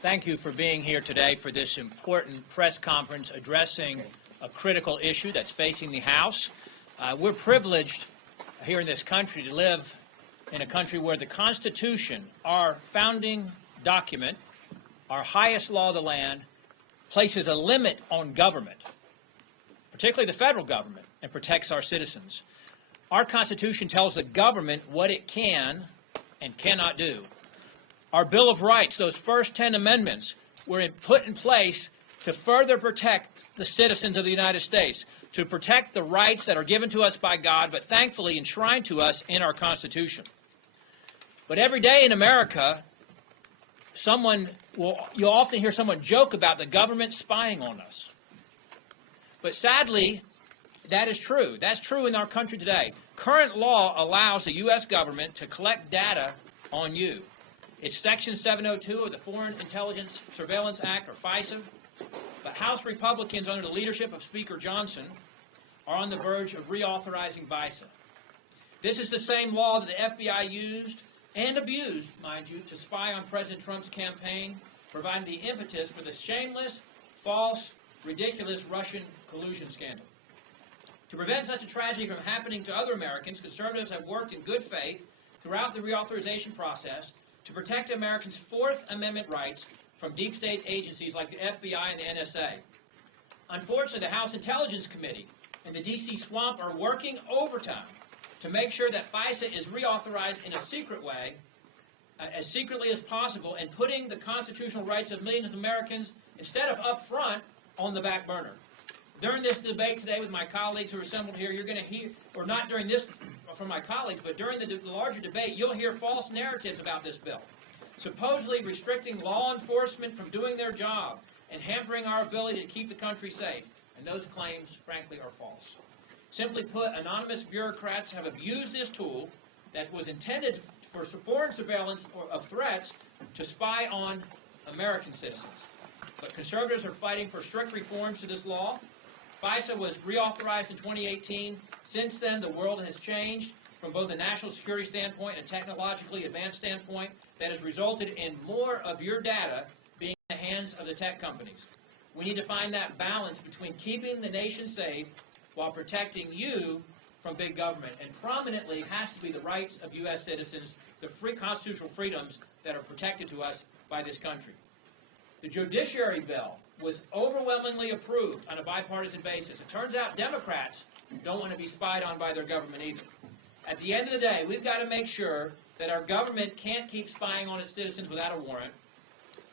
Thank you for being here today for this important press conference addressing a critical issue that's facing the House. We're privileged here in this country to live in a country where the Constitution, our founding document, our highest law of the land, places a limit on government, particularly the federal government, and protects our citizens. Our Constitution tells the government what it can and cannot do. Our Bill of Rights, those first 10 amendments, were put in place to further protect the citizens of the United States, to protect the rights that are given to us by God, but thankfully enshrined to us in our Constitution. But every day in America, you'll often hear someone joke about the government spying on us. But sadly, that is true. That's true in our country today. Current law allows the U.S. government to collect data on you. It's Section 702 of the Foreign Intelligence Surveillance Act, or FISA. But House Republicans, under the leadership of Speaker Johnson, are on the verge of reauthorizing FISA. This is the same law that the FBI used and abused, mind you, to spy on President Trump's campaign, providing the impetus for the shameless, false, ridiculous Russian collusion scandal. To prevent such a tragedy from happening to other Americans, conservatives have worked in good faith throughout the reauthorization process to protect Americans' Fourth Amendment rights from deep state agencies like the FBI and the NSA. Unfortunately, the House Intelligence Committee and the D.C. swamp are working overtime to make sure that FISA is reauthorized in a secret way, as secretly as possible, and putting the constitutional rights of millions of Americans, instead of up front, on the back burner. During this debate today with my colleagues who are assembled here, you're going to hear, or not during this from my colleagues, but during the larger debate, you'll hear false narratives about this bill, supposedly restricting law enforcement from doing their job and hampering our ability to keep the country safe. And those claims, frankly, are false. Simply put, anonymous bureaucrats have abused this tool that was intended for foreign surveillance of threats to spy on American citizens. But conservatives are fighting for strict reforms to this law. FISA was reauthorized in 2018. Since then, the world has changed from both a national security standpoint and a technologically advanced standpoint that has resulted in more of your data being in the hands of the tech companies. We need to find that balance between keeping the nation safe while protecting you from big government. And prominently has to be the rights of U.S. citizens, the free constitutional freedoms that are protected to us by this country. The judiciary bill was overwhelmingly approved on a bipartisan basis. It turns out Democrats don't want to be spied on by their government either. At the end of the day, we've got to make sure that our government can't keep spying on its citizens without a warrant,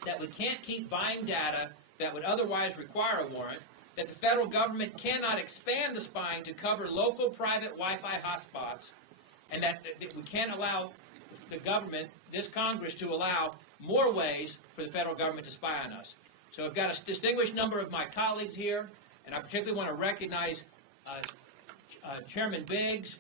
that we can't keep buying data that would otherwise require a warrant, that the federal government cannot expand the spying to cover local private Wi-Fi hotspots, and that we can't allow the government, this Congress, to allow more ways for the federal government to spy on us. So I've got a distinguished number of my colleagues here, and I particularly want to recognize Chairman Biggs,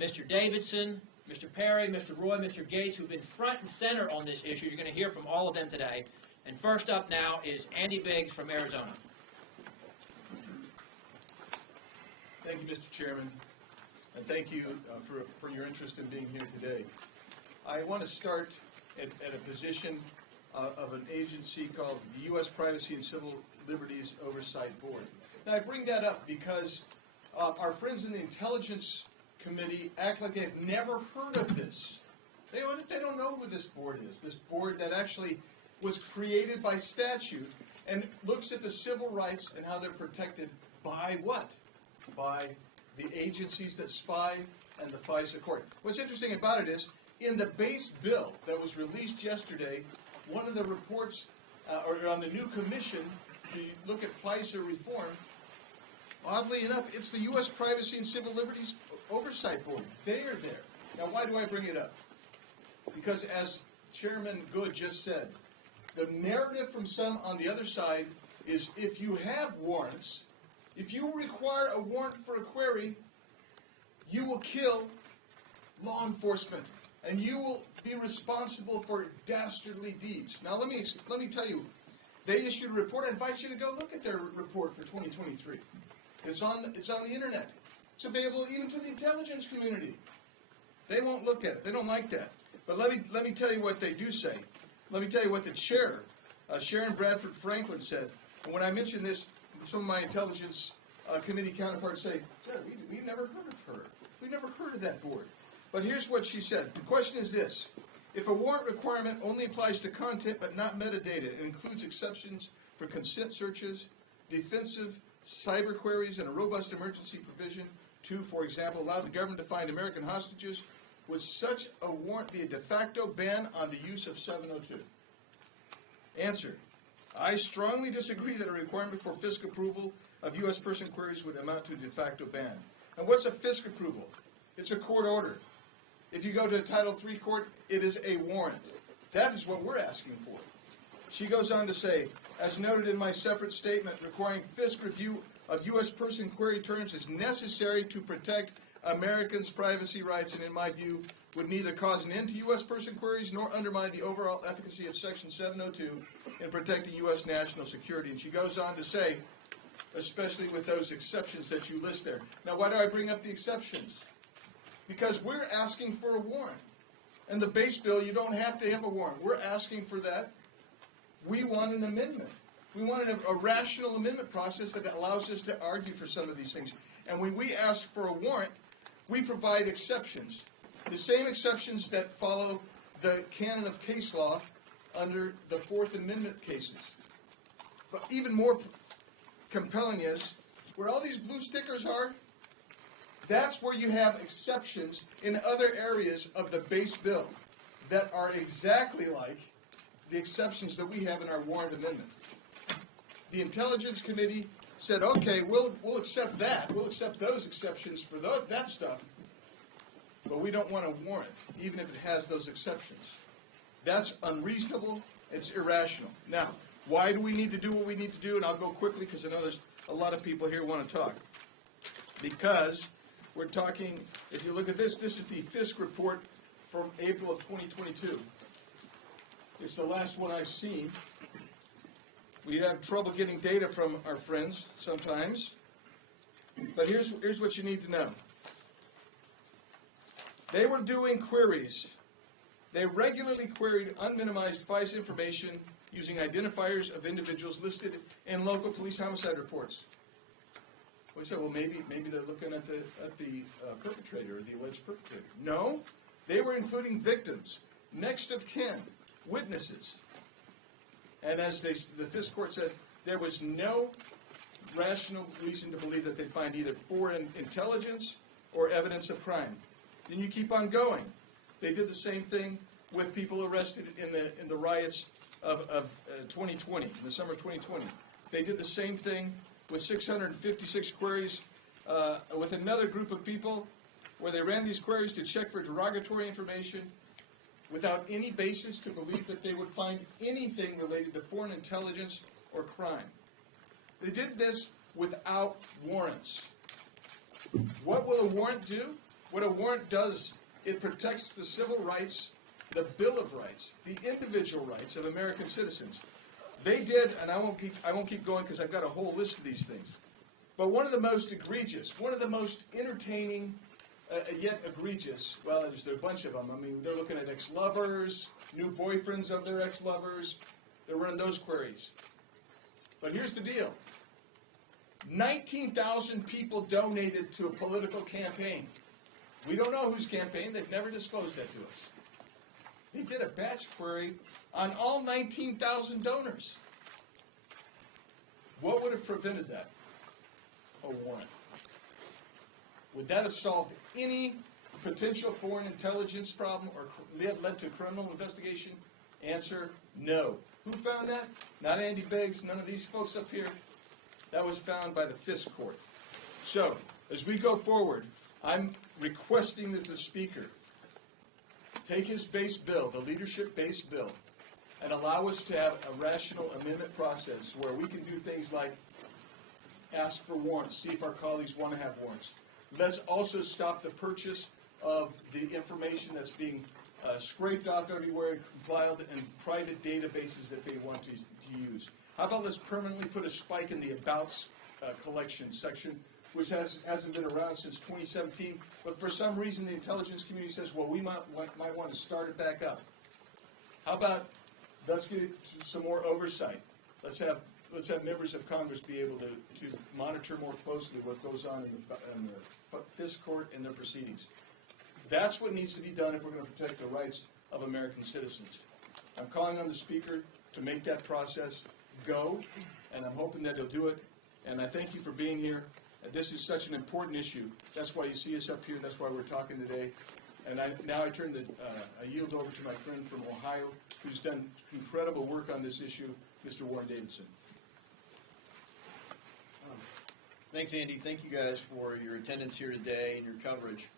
Mr. Davidson, Mr. Perry, Mr. Roy, Mr. Gates, who've been front and center on this issue. You're going to hear from all of them today. And first up now is Andy Biggs from Arizona. Thank you, Mr. Chairman, and thank you for your interest in being here today. I want to start at a position of an agency called the U.S. Privacy and Civil Liberties Oversight Board. Now, I bring that up because our friends in the Intelligence Committee act like they've never heard of this. They don't know who this board is, this board that actually was created by statute and looks at the civil rights and how they're protected by what? By the agencies that spy and the FISA court. What's interesting about it is, in the base bill that was released yesterday, one of the reports, or on the new commission to look at FISA reform, oddly enough, it's the U.S. Privacy and Civil Liberties Oversight Board. They are there. Now, why do I bring it up? Because as Chairman Good just said, the narrative from some on the other side is if you have warrants, if you require a warrant for a query, you will kill law enforcement, and you will be responsible for dastardly deeds. Now, let me tell you, they issued a report. I invite you to go look at their report for 2023. It's on the internet. It's available even to the intelligence community. They won't look at it. They don't like that. But let me tell you what they do say. Let me tell you what the chair Sharon Bradford Franklin said, and when I mention this, some of my intelligence committee counterparts say, we've never heard of her. We've never heard of that board. But here's what she said. The question is this. If a warrant requirement only applies to content but not metadata, it includes exceptions for consent searches, defensive cyber queries, and a robust emergency provision to, for example, allow the government to find American hostages, would such a warrant be a de facto ban on the use of 702? Answer. I strongly disagree that a requirement for FISC approval of U.S. person queries would amount to a de facto ban. And what's a FISC approval? It's a court order. If you go to a Title III court, it is a warrant. That is what we're asking for. She goes on to say, as noted in my separate statement, requiring FISC review of U.S. person query terms is necessary to protect Americans' privacy rights, and in my view, would neither cause an end to U.S. person queries nor undermine the overall efficacy of Section 702 in protecting U.S. national security. And she goes on to say, especially with those exceptions that you list there. Now, why do I bring up the exceptions? Because we're asking for a warrant. And the base bill, you don't have to have a warrant. We're asking for that. We want an amendment. We want a rational amendment process that allows us to argue for some of these things. And when we ask for a warrant, we provide exceptions. The same exceptions that follow the canon of case law under the Fourth Amendment cases. But even more compelling is, where all these blue stickers are, that's where you have exceptions in other areas of the base bill that are exactly like the exceptions that we have in our warrant amendment. The Intelligence Committee said, okay, we'll accept that. We'll accept those exceptions for that stuff. But we don't want a warrant, even if it has those exceptions. That's unreasonable. It's irrational. Now, why do we need to do what we need to do? And I'll go quickly because I know there's a lot of people here who want to talk. Because we're talking, if you look at this is the FISC report from April of 2022. It's the last one I've seen. We have trouble getting data from our friends sometimes. But here's what you need to know. They were doing queries. They regularly queried unminimized FISA information using identifiers of individuals listed in local police homicide reports. We said, well, maybe they're looking at the perpetrator or the alleged perpetrator. No, they were including victims, next of kin, witnesses. And as the FISC court said, there was no rational reason to believe that they'd find either foreign intelligence or evidence of crime. Then you keep on going. They did the same thing with people arrested in the riots of 2020, in the summer of 2020. They did the same thing with 656 queries with another group of people where they ran these queries to check for derogatory information without any basis to believe that they would find anything related to foreign intelligence or crime. They did this without warrants. What will a warrant do? What a warrant does, it protects the civil rights, the Bill of Rights, the individual rights of American citizens. They did, and I won't keep going because I've got a whole list of these things. But one of the most egregious, one of the most entertaining, yet egregious, well, there's a bunch of them. I mean, they're looking at ex-lovers, new boyfriends of their ex-lovers. They're running those queries. But here's the deal. 19,000 people donated to a political campaign. We don't know whose campaign. They've never disclosed that to us. They did a batch query on all 19,000 donors. What would have prevented that? A warrant. Would that have solved any potential foreign intelligence problem or led to criminal investigation? Answer, no. Who found that? Not Andy Biggs, none of these folks up here. That was found by the FISC court. So, as we go forward, I'm requesting that the Speaker take his base bill, the leadership base bill, and allow us to have a rational amendment process where we can do things like ask for warrants, see if our colleagues want to have warrants. Let's also stop the purchase of the information that's being scraped off everywhere, compiled in private databases that they want to use. How about let's permanently put a spike in the Abouts collection section, which hasn't been around since 2017, but for some reason the intelligence community says, well, we might want to start it back up. How about Let's get some more oversight. Let's have members of Congress be able to monitor more closely what goes on in the FISA court and their proceedings. That's what needs to be done if we're going to protect the rights of American citizens. I'm calling on the Speaker to make that process go, and I'm hoping that he'll do it. And I thank you for being here. This is such an important issue. That's why you see us up here. That's why we're talking today. And now I yield over to my friend from Ohio, who's done incredible work on this issue, Mr. Warren Davidson. Thanks, Andy. Thank you guys for your attendance here today and your coverage.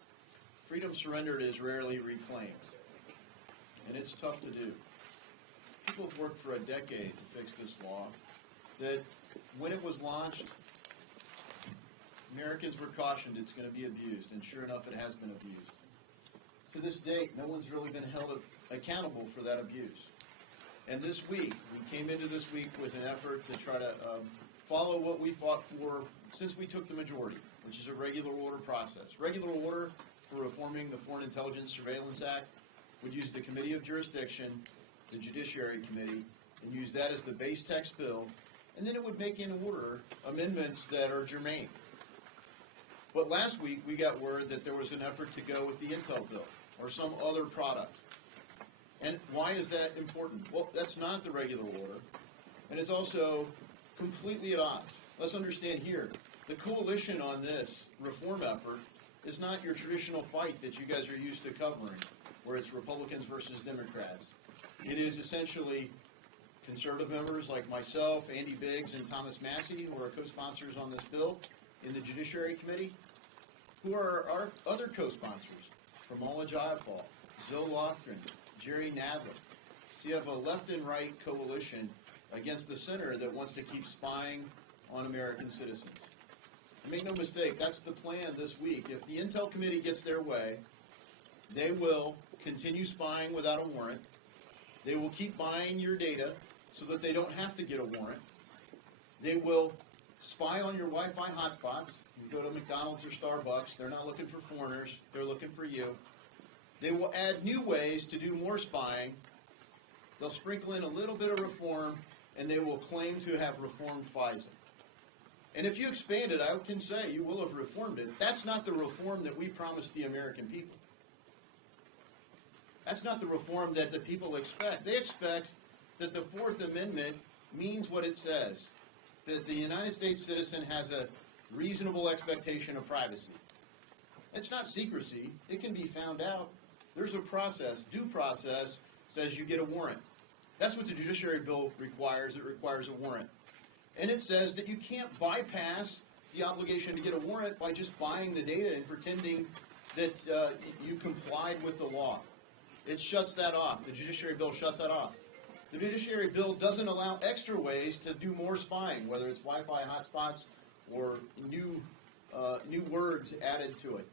Freedom surrendered is rarely reclaimed, and it's tough to do. People have worked for a decade to fix this law, that when it was launched, Americans were cautioned it's going to be abused, and sure enough, it has been abused. To this date, no one's really been held accountable for that abuse. And this week, we came into this week with an effort to try to follow what we fought for since we took the majority, which is a regular order process. Regular order for reforming the Foreign Intelligence Surveillance Act would use the Committee of Jurisdiction, the Judiciary Committee, and use that as the base text bill, and then it would make in order amendments that are germane. But last week, we got word that there was an effort to go with the Intel bill or some other product. And why is that important? Well, that's not the regular order, and it's also completely at odds. Let's understand here, the coalition on this reform effort is not your traditional fight that you guys are used to covering, where it's Republicans versus Democrats. It is essentially conservative members like myself, Andy Biggs, and Thomas Massey, who are co-sponsors on this bill in the Judiciary Committee, who are our other co-sponsors, Pramila Jayapal, Zil Lofgren, Jerry Nadler. So you have a left and right coalition against the center that wants to keep spying on American citizens. And make no mistake, that's the plan this week. If the Intel Committee gets their way, they will continue spying without a warrant. They will keep buying your data so that they don't have to get a warrant. They will spy on your Wi-Fi hotspots. You go to McDonald's or Starbucks, they're not looking for foreigners, they're looking for you. They will add new ways to do more spying. They'll sprinkle in a little bit of reform, and they will claim to have reformed FISA. And if you expand it, I can say you will have reformed it. That's not the reform that we promised the American people. That's not the reform that the people expect. They expect that the Fourth Amendment means what it says, that the United States citizen has a reasonable expectation of privacy. It's not secrecy. It can be found out. There's a process. Due process says you get a warrant. That's what the Judiciary Bill requires. It requires a warrant. And it says that you can't bypass the obligation to get a warrant by just buying the data and pretending that you complied with the law. It shuts that off. The Judiciary Bill shuts that off. The Judiciary Bill doesn't allow extra ways to do more spying, whether it's Wi-Fi hotspots or new words added to it.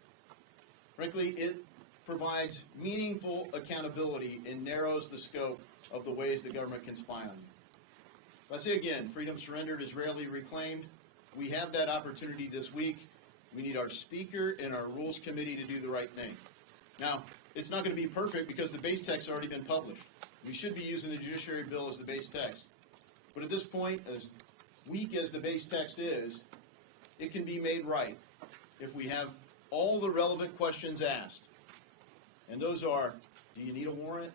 Frankly, it provides meaningful accountability and narrows the scope of the ways the government can spy on you. I say again, freedom surrendered is rarely reclaimed. We have that opportunity this week. We need our Speaker and our Rules Committee to do the right thing. Now, it's not going to be perfect because the base text has already been published. We should be using the Judiciary Bill as the base text. But at this point, as weak as the base text is, it can be made right if we have all the relevant questions asked. And those are, do you need a warrant?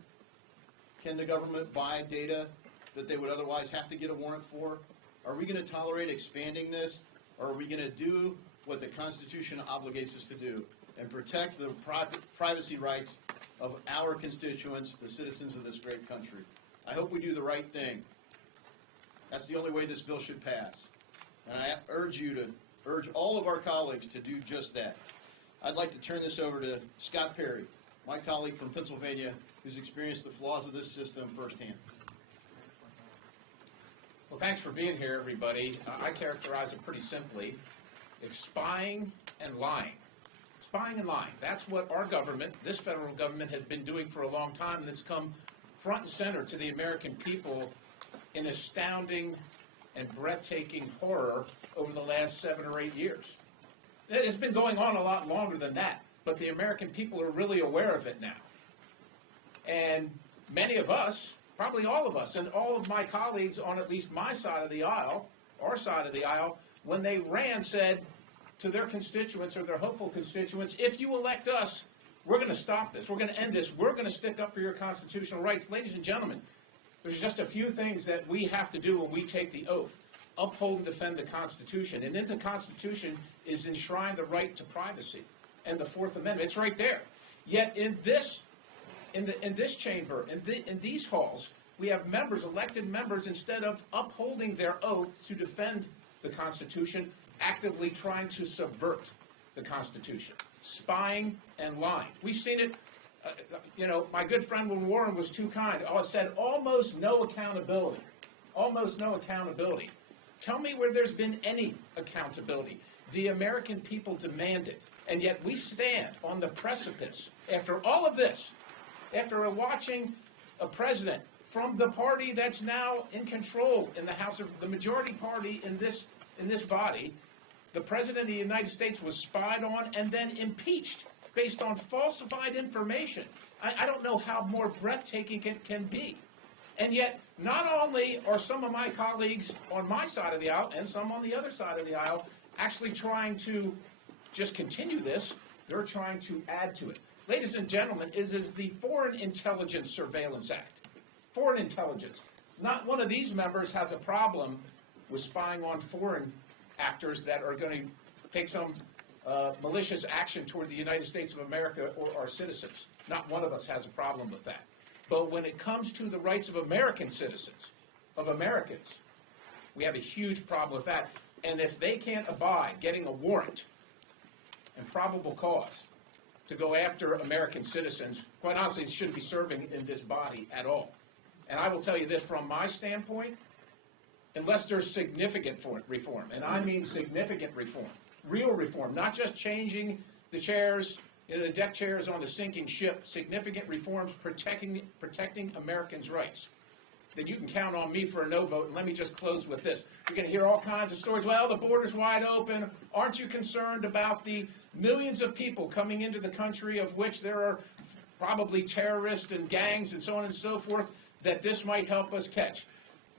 Can the government buy data that they would otherwise have to get a warrant for? Are we going to tolerate expanding this? Or are we going to do what the Constitution obligates us to do and protect the privacy rights of our constituents, the citizens of this great country? I hope we do the right thing. That's the only way this bill should pass. And I urge all of our colleagues to do just that. I'd like to turn this over to Scott Perry, my colleague from Pennsylvania, who's experienced the flaws of this system firsthand. Well, thanks for being here, everybody. I characterize it pretty simply. It's spying and lying. Spying and lying. That's what our government, this federal government, has been doing for a long time, and it's come front and center to the American people in astounding and breathtaking horror over the last 7 or 8 years. It's been going on a lot longer than that, but the American people are really aware of it now. And many of us probably all of us and all of my colleagues on at least my side of the aisle, our side of the aisle, when they ran, said to their constituents or their hopeful constituents, if you elect us, we're going to stop this. We're going to end this. We're going to stick up for your constitutional rights. Ladies and gentlemen, there's just a few things that we have to do when we take the oath. Uphold and defend the Constitution. And in the Constitution is enshrined the right to privacy and the Fourth Amendment. It's right there. Yet in this chamber, in these halls, we have members, elected members, instead of upholding their oath to defend the Constitution, actively trying to subvert the Constitution, spying and lying. We've seen it. My good friend Warren was too kind. Said almost no accountability. Almost no accountability. Tell me where there's been any accountability. The American people demand it. And yet we stand on the precipice, after all of this, after watching a president from the party that's now in control in the House of the majority party in this body, the President of the United States was spied on and then impeached based on falsified information. I don't know how more breathtaking it can be. And yet, not only are some of my colleagues on my side of the aisle and some on the other side of the aisle actually trying to just continue this, they're trying to add to it. Ladies and gentlemen, it is the Foreign Intelligence Surveillance Act. Foreign intelligence. Not one of these members has a problem with spying on foreign actors that are going to take some malicious action toward the United States of America or our citizens. Not one of us has a problem with that. But when it comes to the rights of American citizens, of Americans, we have a huge problem with that. And if they can't abide getting a warrant and probable cause to go after American citizens, quite honestly, it shouldn't be serving in this body at all. And I will tell you this from my standpoint, unless there's significant reform, and I mean significant reform, real reform, not just changing the chairs, the deck chairs on the sinking ship, significant reforms protecting Americans' rights, then you can count on me for a no vote. And let me just close with this. You're going to hear all kinds of stories. Well, the border's wide open. Aren't you concerned about the millions of people coming into the country, of which there are probably terrorists and gangs and so on and so forth, that this might help us catch?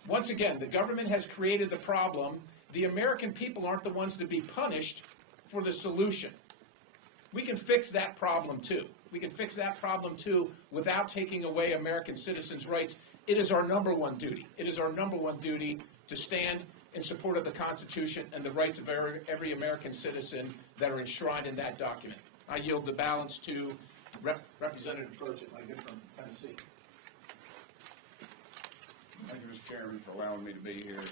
Once again, the government has created the problem. The American people aren't the ones to be punished for the solution. We can fix that problem too. We can fix that problem too without taking away American citizens' rights. It is our number one duty. It is our number one duty to stand in support of the Constitution and the rights of every American citizen that are enshrined in that document. I yield the balance to Representative Burchett, my good friend from Tennessee. Thank you, Mr. Chairman, for allowing me to be here.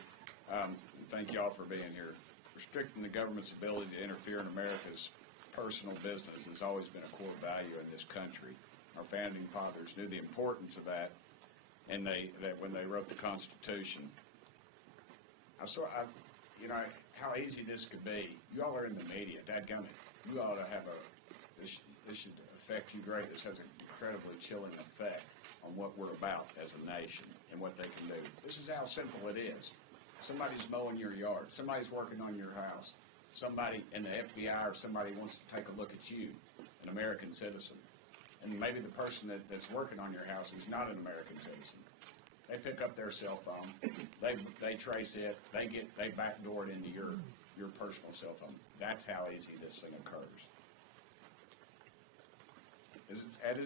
Thank you all for being here. Restricting the government's ability to interfere in America's personal business has always been a core value in this country. Our founding fathers knew the importance of that, and that when they wrote the Constitution. How easy this could be. You all are in the media, dadgummit. You ought to have this should affect you greatly. This has an incredibly chilling effect on what we're about as a nation and what they can do. This is how simple it is. Somebody's mowing your yard. Somebody's working on your house. Somebody in the FBI or somebody wants to take a look at you, an American citizen. And maybe the person that's working on your house is not an American citizen. They pick up their cell phone, they trace it, they backdoor it into your personal cell phone. That's how easy this thing occurs. As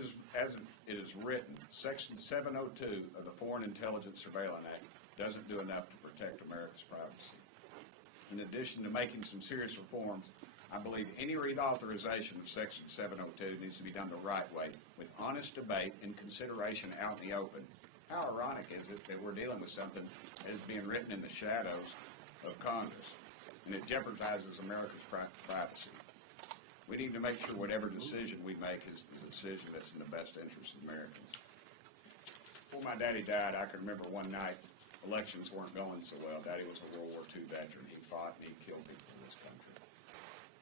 it is written, Section 702 of the Foreign Intelligence Surveillance Act doesn't do enough to protect America's privacy. In addition to making some serious reforms, I believe any reauthorization of Section 702 needs to be done the right way, with honest debate and consideration out in the open. How ironic is it that we're dealing with something that is being written in the shadows of Congress, and it jeopardizes America's privacy? We need to make sure whatever decision we make is the decision that's in the best interest of Americans. Before my daddy died, I can remember one night, elections weren't going so well. Daddy was a World War II veteran. He fought and he killed people in this country.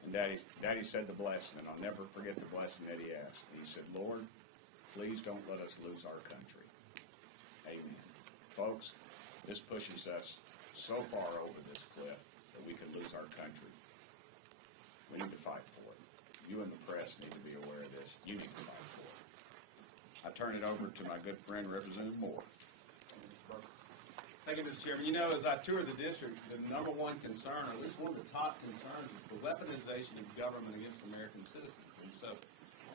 And Daddy said the blessing, and I'll never forget the blessing that he asked. He said, Lord, please don't let us lose our country. Amen. Folks, this pushes us so far over this cliff that we could lose our country. We need to fight for it. You and the press need to be aware of this. You need to fight for it. I turn it over to my good friend, Representative Moore. Thank you, Mr. Chairman. You know, as I toured the district, the number one concern, or at least one of the top concerns, is the weaponization of government against American citizens. And so,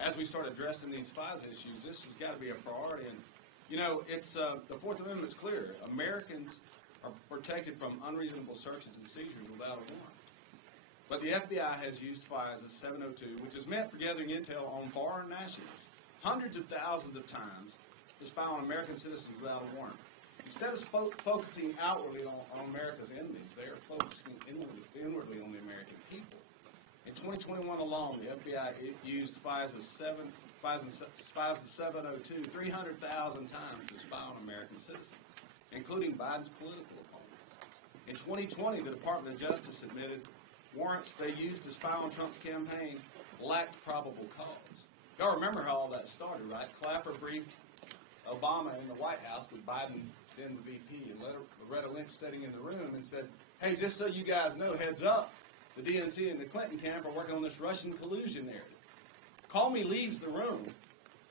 as we start addressing these FISA issues, this has got to be a priority. And, you know, it's the Fourth Amendment's clear. Americans are protected from unreasonable searches and seizures without a warrant. But the FBI has used FISA 702, which is meant for gathering intel on foreign nationals, hundreds of thousands of times to spy on American citizens without a warrant. Instead of focusing outwardly on America's enemies, they are focusing inwardly on the American people. In 2021 alone, the FBI used FISA 702 300,000 times to spy on American citizens, including Biden's political opponents. In 2020, the Department of Justice admitted warrants they used to spy on Trump's campaign lacked probable cause. Y'all remember how all that started, right? Clapper briefed Obama in the White House with Biden, then the VP, and Loretta Lynch sitting in the room and said, hey, just so you guys know, heads up, the DNC and the Clinton camp are working on this Russian collusion narrative. Comey leaves the room,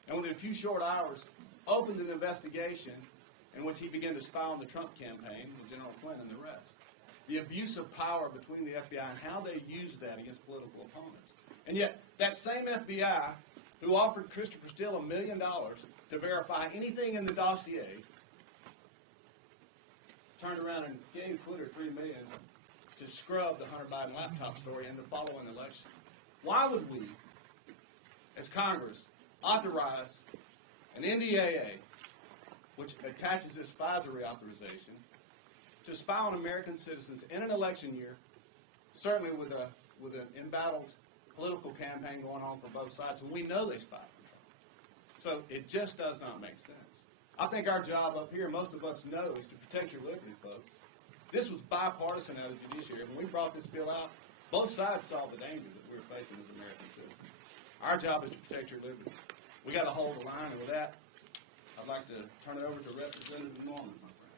and within a few short hours, opened an investigation in which he began to spy on the Trump campaign, with General Clinton and the rest. The abuse of power between the FBI and how they use that against political opponents. And yet, that same FBI who offered Christopher Steele $1 million to verify anything in the dossier turned around and gave Twitter $3 million to scrub the Hunter Biden laptop story in the following election. Why would we, as Congress, authorize an NDAA, which attaches this FISA reauthorization, to spy on American citizens in an election year, certainly with an embattled political campaign going on for both sides, and we know they spy for Trump. So it just does not make sense. I think our job up here, most of us know, is to protect your liberty, folks. This was bipartisan out of the judiciary. When we brought this bill out, both sides saw the danger that we were facing as American citizens. Our job is to protect your liberty. We got to hold the line, and with that, I'd like to turn it over to Representative Norman, my friend.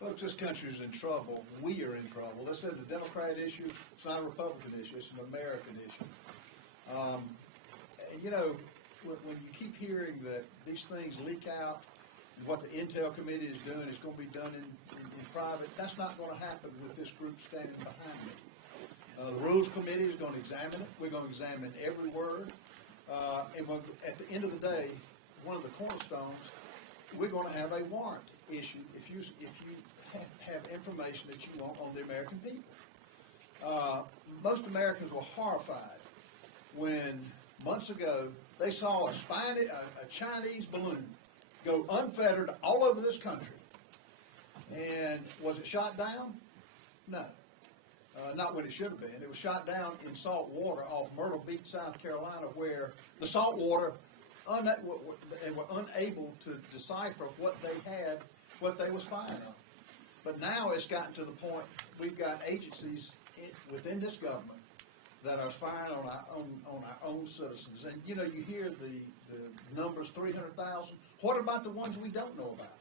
Folks, this country is in trouble. We are in trouble. This isn't a Democrat issue. It's not a Republican issue. It's an American issue. And, you know, when you keep hearing that these things leak out, what the Intel Committee is doing is going to be done in private, that's not going to happen with this group standing behind me. The Rules Committee is going to examine it. We're going to examine every word. And at the end of the day, one of the cornerstones, we're going to have a warrant issue if you have information that you want on the American people. Most Americans were horrified when months ago they saw a Chinese balloon go unfettered all over this country. And was it shot down? No. Not when it should have been. It was shot down in salt water off Myrtle Beach, South Carolina, where the salt water, they were unable to decipher what they had, what they were spying on. But now it's gotten to the point we've got agencies within this government that are spying on our own citizens. And, you know, you hear the numbers, 300,000. What about the ones we don't know about?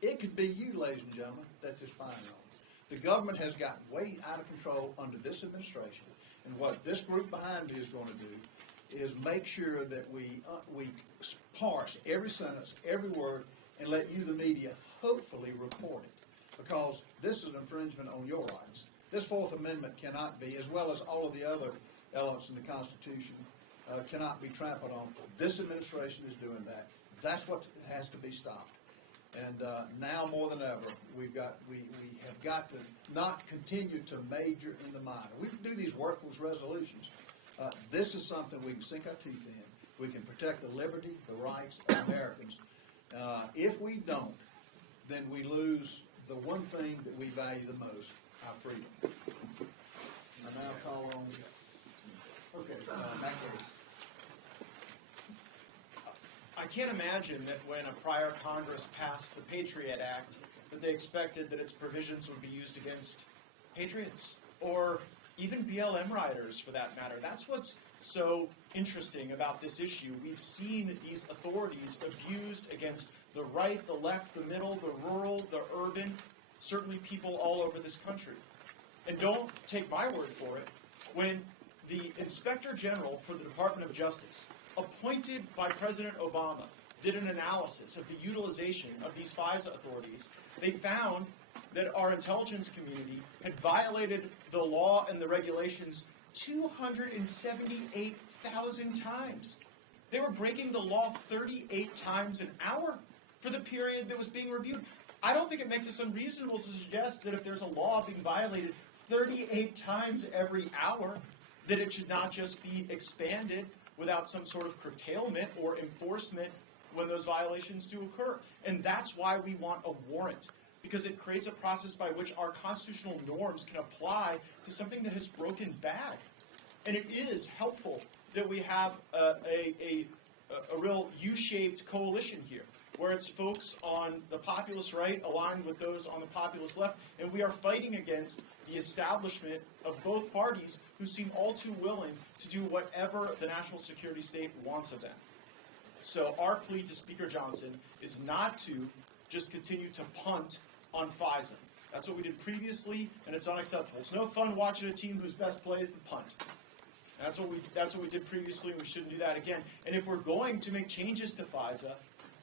It could be you, ladies and gentlemen, that they're spying on. The government has gotten way out of control under this administration. And what this group behind me is going to do is make sure that we parse every sentence, every word, and let you, the media, hopefully report it. Because this is an infringement on your rights. This Fourth Amendment cannot be, as well as all of the other elements in the Constitution, cannot be trampled on. This administration is doing that. That's what has to be stopped. And now more than ever, we have got to not continue to major in the minor. We can do these worthless resolutions. This is something we can sink our teeth in. We can protect the liberty, the rights of Americans. If we don't, then we lose the one thing that we value the most, our freedom. I now call on, Matt Gaetz. I can't imagine that when a prior Congress passed the Patriot Act that they expected that its provisions would be used against patriots or even BLM riders for that matter. That's what's so interesting about this issue. We've seen these authorities abused against the right, the left, the middle, the rural, the urban, certainly people all over this country. And don't take my word for it. When the Inspector General for the Department of Justice, appointed by President Obama, did an analysis of the utilization of these FISA authorities, they found that our intelligence community had violated the law and the regulations 278,000 times. They were breaking the law 38 times an hour for the period that was being reviewed. I don't think it makes us unreasonable to suggest that if there's a law being violated 38 times every hour, that it should not just be expanded without some sort of curtailment or enforcement when those violations do occur. And that's why we want a warrant, because it creates a process by which our constitutional norms can apply to something that has broken bad. And it is helpful that we have a real U-shaped coalition here, where it's folks on the populist right aligned with those on the populist left, and we are fighting against the establishment of both parties who seem all too willing to do whatever the national security state wants of them. So our plea to Speaker Johnson is not to just continue to punt on FISA. That's what we did previously, and it's unacceptable. It's no fun watching a team whose best play is the punt. And that's what we did previously, and we shouldn't do that again. And if we're going to make changes to FISA,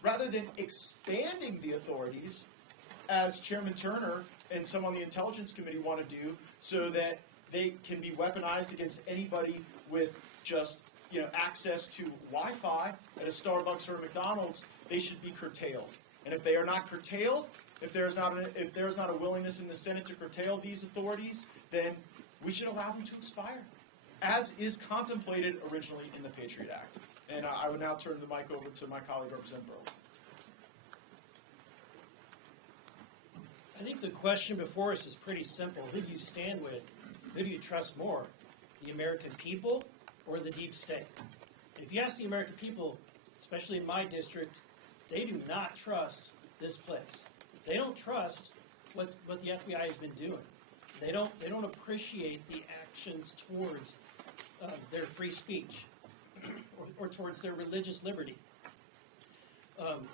rather than expanding the authorities, as Chairman Turner and some on the Intelligence Committee want to do, so that they can be weaponized against anybody with just access to Wi-Fi at a Starbucks or a McDonald's, they should be curtailed. And if they are not curtailed, if there's not a willingness in the Senate to curtail these authorities, then we should allow them to expire, as is contemplated originally in the Patriot Act. And I would now turn the mic over to my colleague, Representative Burles. I think the question before us is pretty simple. Who do you stand with? Who do you trust more? The American people or the deep state? And if you ask the American people, especially in my district, they do not trust this place. They don't trust what the FBI has been doing. They don't appreciate the actions towards their free speech or towards their religious liberty.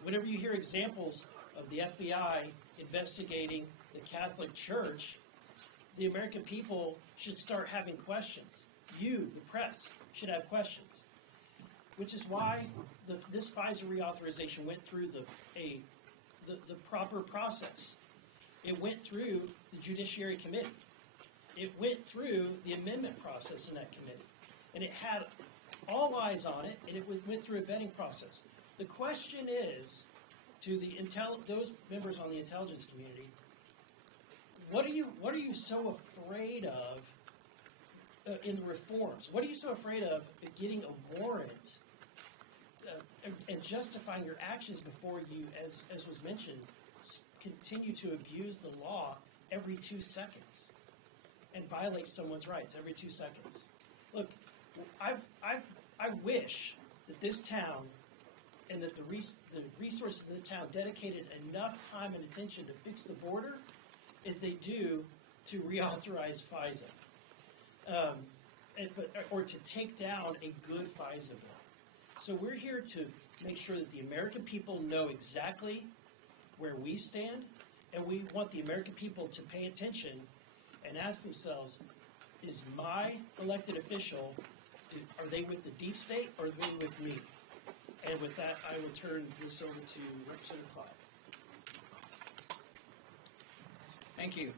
Whenever you hear examples of the FBI investigating the Catholic Church, the American people should start having questions. You, the press, should have questions. Which is why this FISA reauthorization went through the proper process. It went through the Judiciary Committee. It went through the amendment process in that committee. And it had all eyes on it, and it went through a vetting process. The question is, to those members on the intelligence community, what are you so afraid of in the reforms? What are you so afraid of getting a warrant and justifying your actions before you, as was mentioned, continue to abuse the law every 2 seconds and violate someone's rights every 2 seconds? Look, I wish that this town and that the resources of the town dedicated enough time and attention to fix the border as they do to reauthorize FISA, or to take down a good FISA bill. So we're here to make sure that the American people know exactly where we stand, and we want the American people to pay attention and ask themselves, is my elected official, are they with the deep state or are they with me? And with that, I will turn this over to Representative Clyde. Thank you.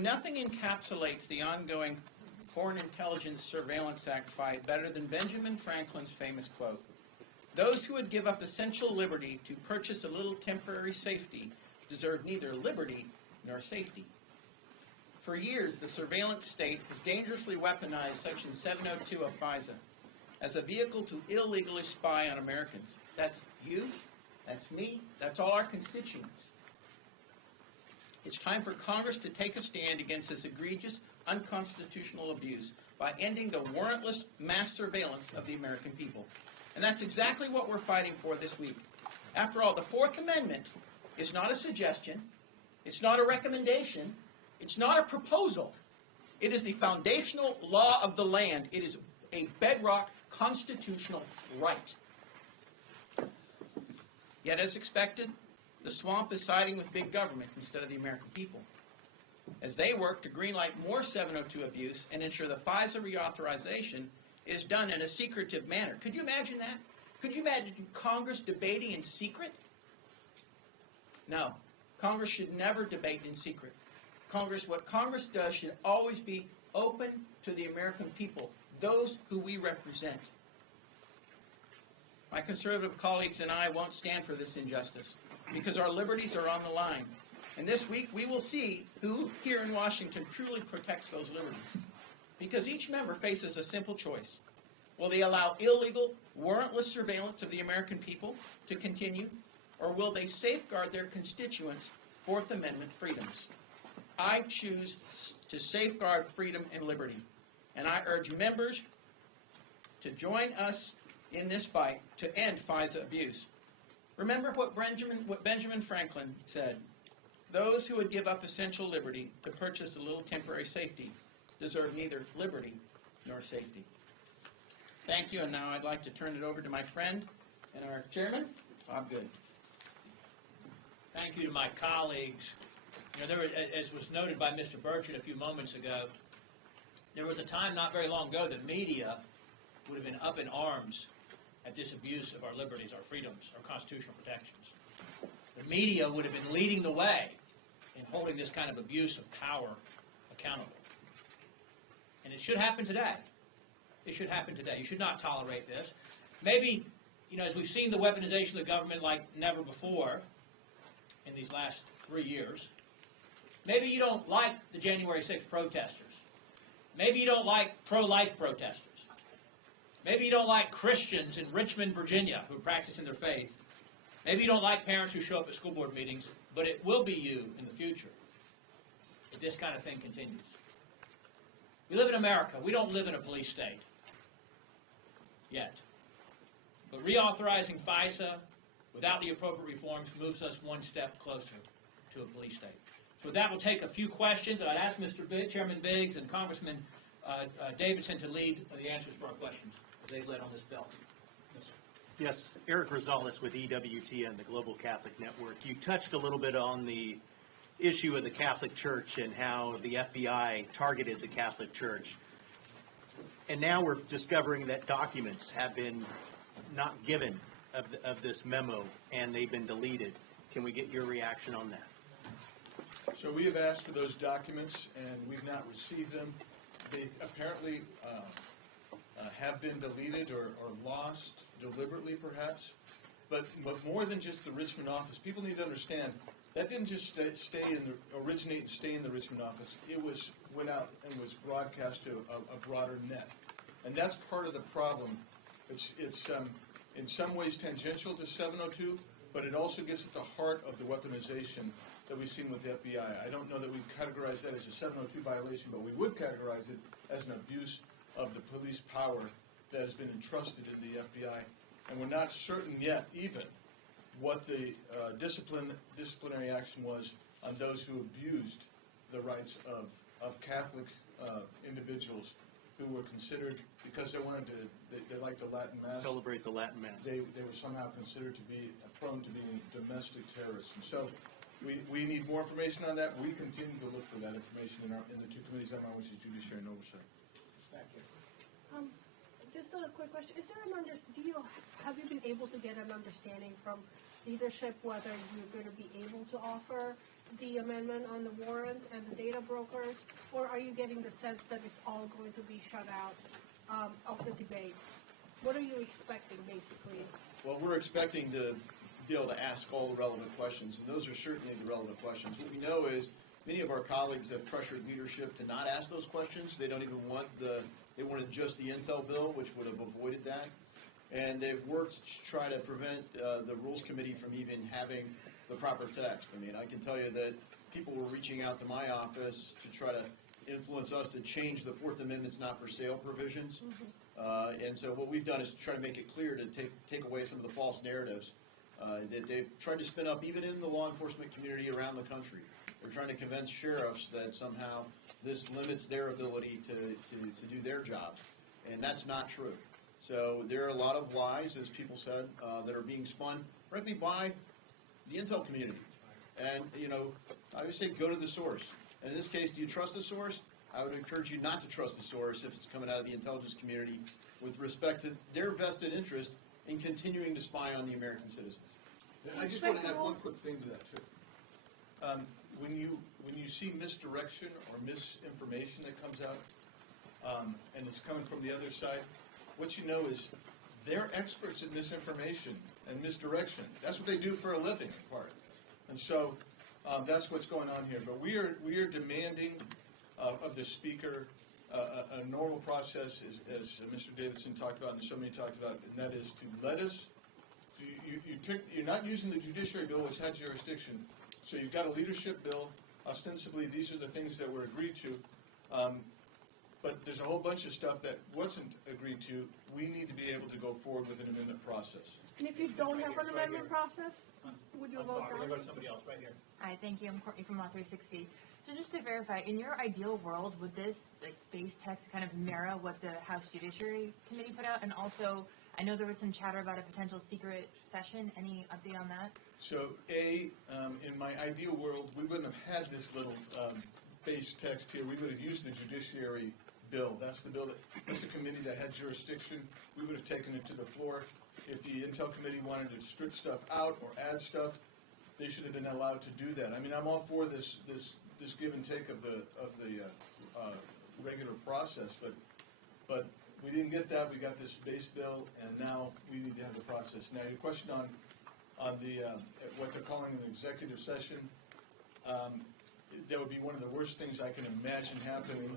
Nothing encapsulates the ongoing Foreign Intelligence Surveillance Act fight better than Benjamin Franklin's famous quote: "Those who would give up essential liberty to purchase a little temporary safety deserve neither liberty nor safety." For years, the surveillance state has dangerously weaponized Section 702 of FISA as a vehicle to illegally spy on Americans. That's you, that's me, that's all our constituents. It's time for Congress to take a stand against this egregious, unconstitutional abuse by ending the warrantless mass surveillance of the American people. And that's exactly what we're fighting for this week. After all, the Fourth Amendment is not a suggestion, it's not a recommendation, it's not a proposal. It is the foundational law of the land. It is a bedrock constitutional right. Yet, as expected, the swamp is siding with big government instead of the American people, as they work to greenlight more 702 abuse and ensure the FISA reauthorization is done in a secretive manner. Could you imagine that? Could you imagine Congress debating in secret? No. Congress should never debate in secret. What Congress does should always be open to the American people, those who we represent. My conservative colleagues and I won't stand for this injustice because our liberties are on the line. And this week we will see who here in Washington truly protects those liberties. Because each member faces a simple choice. Will they allow illegal, warrantless surveillance of the American people to continue? Or will they safeguard their constituents' Fourth Amendment freedoms? I choose to safeguard freedom and liberty. And I urge members to join us in this fight to end FISA abuse. Remember what Benjamin Franklin said. Those who would give up essential liberty to purchase a little temporary safety deserve neither liberty nor safety. Thank you, and now I'd like to turn it over to my friend and our chairman, Bob Good. Thank you to my colleagues. You know, as was noted by Mr. Burchett a few moments ago, there was a time not very long ago that media would have been up in arms at this abuse of our liberties, our freedoms, our constitutional protections. The media would have been leading the way in holding this kind of abuse of power accountable. And it should happen today. It should happen today. You should not tolerate this. Maybe, you know, as we've seen the weaponization of the government like never before in these last 3 years, maybe you don't like the January 6th protesters. Maybe you don't like pro-life protesters. Maybe you don't like Christians in Richmond, Virginia, who are practicing their faith. Maybe you don't like parents who show up at school board meetings, but it will be you in the future if this kind of thing continues. We live in America. We don't live in a police state yet. But reauthorizing FISA without the appropriate reforms moves us one step closer to a police state. So with that, we'll take a few questions. I'd ask Chairman Biggs and Congressman Davidson to lead the answers for our questions as they've led on this bill. Yes, Eric Rosales with EWTN, the Global Catholic Network. You touched a little bit on the issue of the Catholic Church and how the FBI targeted the Catholic Church. And now we're discovering that documents have been not given of this memo, and they've been deleted. Can we get your reaction on that? So we have asked for those documents, and we've not received them. They apparently have been deleted or lost deliberately, perhaps. But more than just the Richmond office, people need to understand that didn't just originate and stay in the Richmond office. It went out and was broadcast to a broader net, and that's part of the problem. It's in some ways tangential to 702, but it also gets at the heart of the weaponization that we've seen with the FBI. I don't know that we categorize that as a 702 violation, but we would categorize it as an abuse of the police power that has been entrusted in the FBI. And we're not certain yet even what the disciplinary action was on those who abused the rights of Catholic individuals who were considered, because they liked the Latin Mass. Celebrate the Latin Mass. They were somehow considered to be prone to being domestic terrorists. And so we need more information on that. We continue to look for that information in the two committees I'm on, which is Judiciary and Oversight. Just a quick question. Is there have you been able to get an understanding from leadership whether you're going to be able to offer the amendment on the warrant and the data brokers, or are you getting the sense that it's all going to be shut out of the debate? What are you expecting, basically? Well, we're expecting to be able to ask all the relevant questions, and those are certainly the relevant questions. What we know is many of our colleagues have pressured leadership to not ask those questions. They don't even want they wanted just the Intel bill, which would have avoided that. And they've worked to try to prevent the Rules Committee from even having the proper text. I mean, I can tell you that people were reaching out to my office to try to influence us to change the Fourth Amendment's not for sale provisions. And so what we've done is to try to make it clear to take away some of the false narratives that they've tried to spin up even in the law enforcement community around the country. They're trying to convince sheriffs that somehow this limits their ability to do their jobs. And that's not true. So there are a lot of lies, as people said, that are being spun, frankly, by the intel community. And, I would say go to the source. And in this case, do you trust the source? I would encourage you not to trust the source if it's coming out of the intelligence community with respect to their vested interest in continuing to spy on the American citizens. I just want to add one quick thing to that, too. When you see misdirection or misinformation that comes out, and it's coming from the other side, what you know is they're experts at misinformation and misdirection. That's what they do for a living, in part. And so that's what's going on here. But we are demanding of the Speaker a normal process, as Mr. Davidson talked about and so many talked about, and that is to let us. You're not using the judiciary bill, which had jurisdiction. So you've got a leadership bill. Ostensibly, these are the things that were agreed to. But there's a whole bunch of stuff that wasn't agreed to. We need to be able to go forward with an amendment process. And if you don't have an amendment process, would you vote We're going to down? go to somebody else right here. Hi, thank you. I'm Courtney from Law 360. So just to verify, in your ideal world, would this base text kind of mirror what the House Judiciary Committee put out? And also, I know there was some chatter about a potential secret session. Any update on that? So, in my ideal world, we wouldn't have had this little base text here. We would have used the judiciary bill. That's the bill that's the committee that had jurisdiction. We would have taken it to the floor. If the Intel Committee wanted to strip stuff out or add stuff, they should have been allowed to do that. I mean, I'm all for this give and take of the regular process, but we didn't get that. We got this base bill, and now we need to have the process. Now, your question on the what they're calling an executive session, that would be one of the worst things I can imagine happening,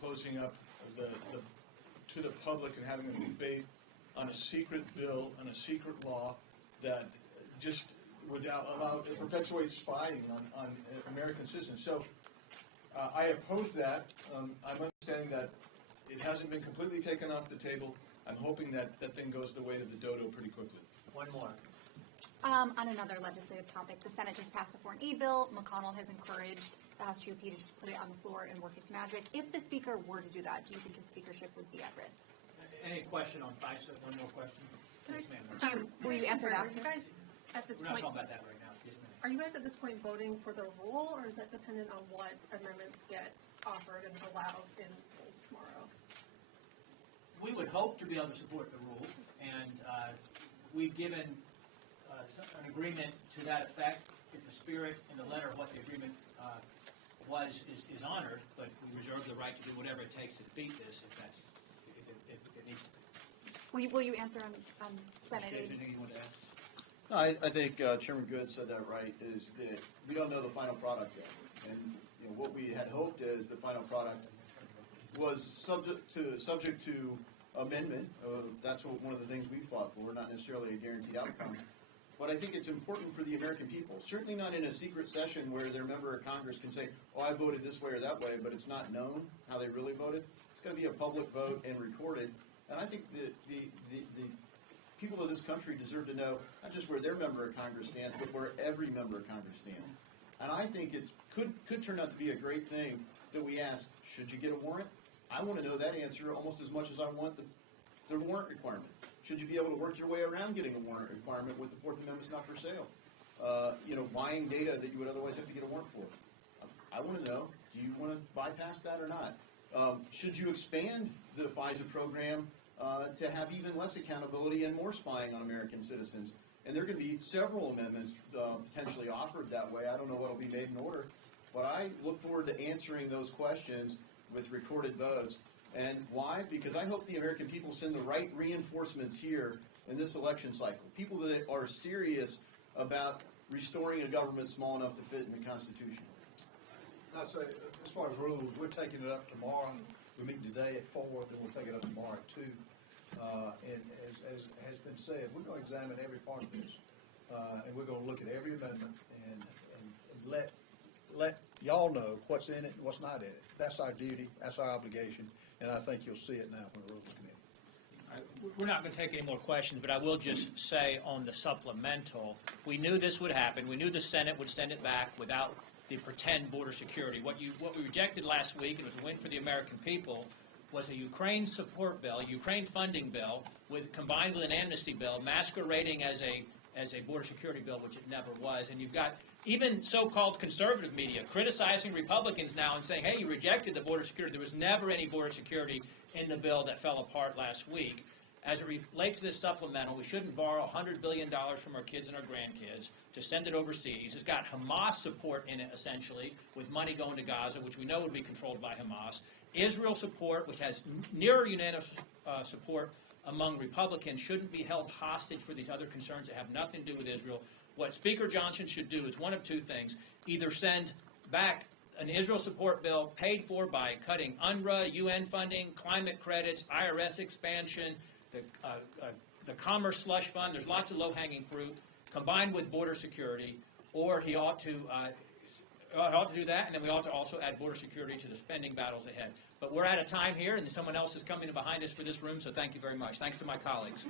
closing up to the public and having a debate on a secret bill, on a secret law that just would perpetuate spying on American citizens. So I oppose that. I'm understanding that it hasn't been completely taken off the table. I'm hoping that that thing goes the way of the dodo pretty quickly. One more. On another legislative topic, the Senate just passed the Foreign Aid Bill. McConnell has encouraged the House GOP to just put it on the floor and work its magic. If the Speaker were to do that, do you think his speakership would be at risk? Any question on FISA? One more question? Yes, ma'am. Will you answer that? Are you guys at this We're not point? talking about that right now. Yes, ma'am. Are you guys at this point voting for the rule, or is that dependent on what amendments get offered and allowed in polls tomorrow? We would hope to be able to support the rule, and we've given an agreement to that effect. If the spirit and the letter of what the agreement is honored, but we reserve the right to do whatever it takes to defeat this if it needs to. Will you answer on Senate Is there aid? anything you want to add? No, I think Chairman Good said that right, is that we don't know the final product yet. And what we had hoped is the final product was subject to amendment. That's one of the things we fought for, not necessarily a guaranteed outcome. But I think it's important for the American people, certainly not in a secret session where their member of Congress can say, oh, I voted this way or that way, but it's not known how they really voted. It's going to be a public vote and recorded. And I think the people of this country deserve to know not just where their member of Congress stands, but where every member of Congress stands. And I think it could turn out to be a great thing that we ask, should you get a warrant? I want to know that answer almost as much as I want the warrant requirement. Should you be able to work your way around getting a warrant requirement with the Fourth Amendment's not for sale? Buying data that you would otherwise have to get a warrant for. I want to know, do you want to bypass that or not? Should you expand the FISA program to have even less accountability and more spying on American citizens? And there are going to be several amendments potentially offered that way. I don't know what will be made in order. But I look forward to answering those questions with recorded votes. And why? Because I hope the American people send the right reinforcements here in this election cycle. People that are serious about restoring a government small enough to fit in the Constitution. I say, as far as rules, we're taking it up tomorrow. We meet today at 4, then we'll take it up tomorrow at 2. And as has been said, we're going to examine every part of this. And we're going to look at every amendment and let y'all know what's in it and what's not in it. That's our duty. That's our obligation. And I think you'll see it now from the Rules Committee. We're not going to take any more questions, but I will just say on the supplemental, we knew this would happen. We knew the Senate would send it back without the pretend border security. What we rejected last week, and it was a win for the American people, was a Ukraine support bill, a Ukraine funding bill, combined with an amnesty bill, masquerading as a border security bill, which it never was. And you've got even so-called conservative media criticizing Republicans now and saying, hey, you rejected the border security. There was never any border security in the bill that fell apart last week. as it relates to this supplemental, we shouldn't borrow $100 billion from our kids and our grandkids to send it overseas. It's got Hamas support in it, essentially, with money going to Gaza, which we know would be controlled by Hamas. Israel support, which has near unanimous support among Republicans, shouldn't be held hostage for these other concerns that have nothing to do with Israel. What Speaker Johnson should do is one of two things. Either send back an Israel support bill paid for by cutting UNRWA, UN funding, climate credits, IRS expansion, the Commerce Slush Fund. There's lots of low-hanging fruit, combined with border security, or he ought to do that, and then we ought to also add border security to the spending battles ahead. But we're out of time here, and someone else is coming behind us for this room, so thank you very much. Thanks to my colleagues.